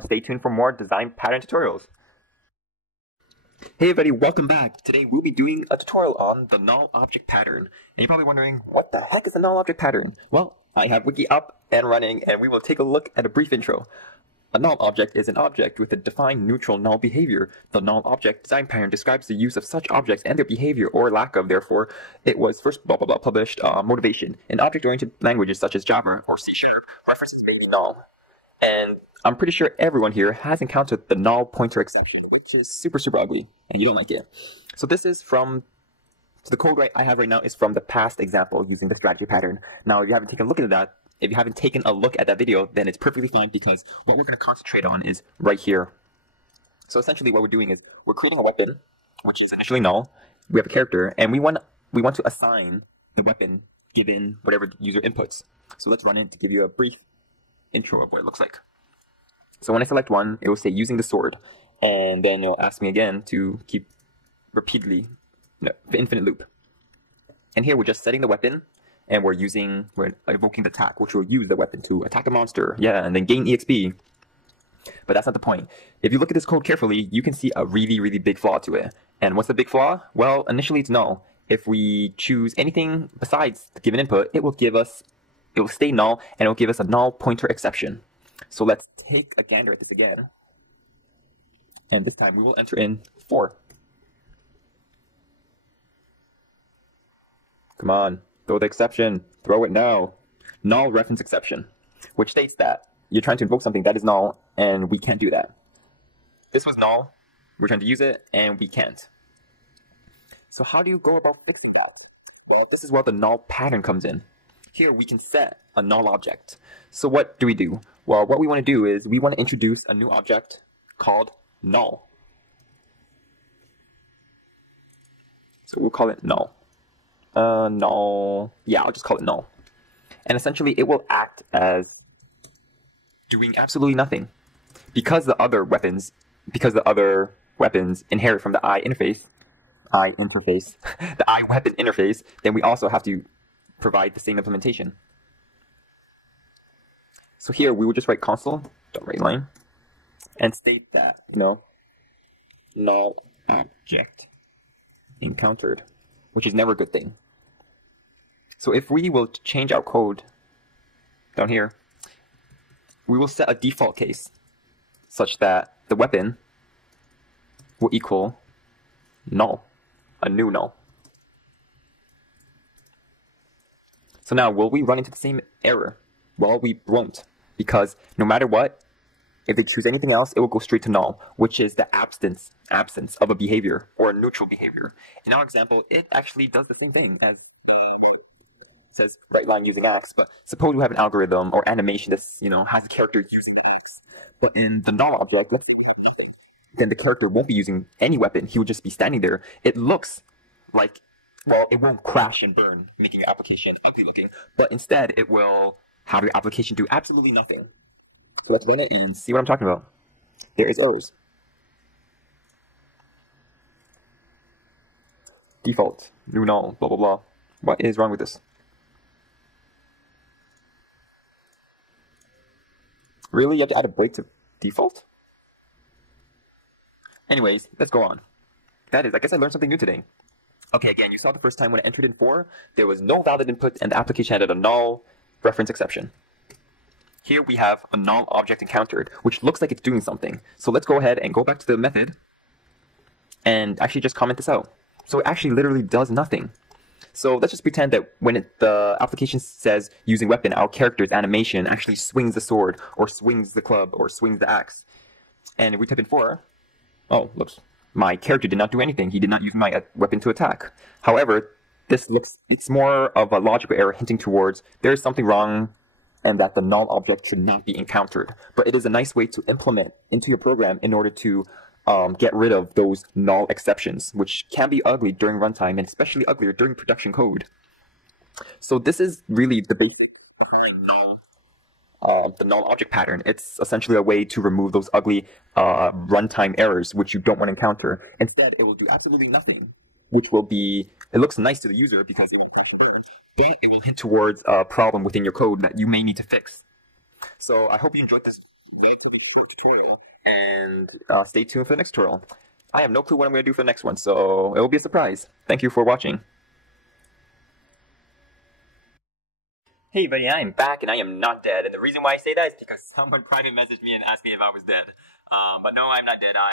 so stay tuned for more design pattern tutorials. Hey everybody, welcome back. Today we'll be doing a tutorial on the null object pattern. And you're probably wondering, what the heck is a null object pattern? Well, I have Wiki up and running, and we will take a look at a brief intro. A null object is an object with a defined neutral null behavior. The null object design pattern describes the use of such objects and their behavior or lack of. Therefore, it was first published. Motivation. In object-oriented languages such as Java or C# references base null. And I'm pretty sure everyone here has encountered the null pointer exception, which is super ugly, and you don't like it. So this is from, the code I have right now is from the past example using the strategy pattern. Now, if you haven't taken a look at that, if you haven't taken a look at that video, then it's perfectly fine, because what we're going to concentrate on is right here. So essentially what we're doing is we're creating a weapon, which is initially null. We have a character, and we want to assign the weapon given whatever the user inputs. So let's run it to give you a brief intro of what it looks like. So when I select one, it will say using the sword, and then it'll ask me again to keep repeatedly, infinite loop. And here we're just setting the weapon, and we're evoking the attack, which will use the weapon to attack a monster, and then gain EXP. But that's not the point. If you look at this code carefully, you can see a really big flaw to it. And what's the big flaw? Well, initially it's null. If we choose anything besides the given input, it will stay null, and it will give us a null pointer exception. So let's take a gander at this again. And this time we will enter in 4. Come on, throw the exception. Throw it now. Null reference exception, which states that you're trying to invoke something that is null, and we can't do that. This was null. We're trying to use it, and we can't. So how do you go about fixing that? Well, this is where the null pattern comes in. Here we can set a null object. So what do we do? Well, what we want to do is we want to introduce a new object called null. So we'll call it null. Null. Yeah, I'll just call it null. And essentially it will act as doing absolutely nothing. Because the other weapons inherit from the I weapon interface, then we also have to provide the same implementation. So here we will just write console.writeLine and state that, null object encountered, which is never a good thing. So if we will change our code down here, we will set a default case such that the weapon will equal null, a new null. So now, will we run into the same error? Well, we won't, because no matter what, if they choose anything else, it will go straight to null, which is the absence of a behavior or a neutral behavior. In our example, it actually does the same thing as it says write line using X, but suppose we have an algorithm or animation that's, has a character using X. But in the null object, then the character won't be using any weapon. He will just be standing there. It looks like, well, it won't crash and burn, making your application ugly looking, but instead it will have your application do absolutely nothing. So let's run it and see what I'm talking about. There is O's. Default, new null, blah, blah, blah. What is wrong with this? Really? You have to add a break to default? Anyways, let's go on. I guess I learned something new today. Okay, again, you saw the first time when I entered in 4, there was no valid input and the application added a null reference exception. Here we have a null object encountered, which looks like it's doing something. So let's go ahead and go back to the method and actually just comment this out. So it actually literally does nothing. So let's just pretend that when the application says using weapon, our character's animation actually swings the sword, or swings the club, or swings the axe. And if we type in 4, oh, whoops. My character did not do anything. He did not use my weapon to attack. However, it's more of a logical error hinting towards there is something wrong and that the null object should not be encountered. But it is a nice way to implement into your program in order to get rid of those null exceptions, which can be ugly during runtime and especially uglier during production code. So this is really the basic the null object pattern. It's essentially a way to remove those ugly runtime errors which you don't want to encounter. Instead, it will do absolutely nothing, which will be, it looks nice to the user because it won't crash and burn, but it will hint towards a problem within your code that you may need to fix. So I hope you enjoyed this relatively short tutorial, and stay tuned for the next tutorial. I have no clue what I'm going to do for the next one, so it will be a surprise. Thank you for watching. Hey buddy, I am back and I am not dead, and the reason why I say that is because someone private messaged me and asked me if I was dead. But no, I'm not dead.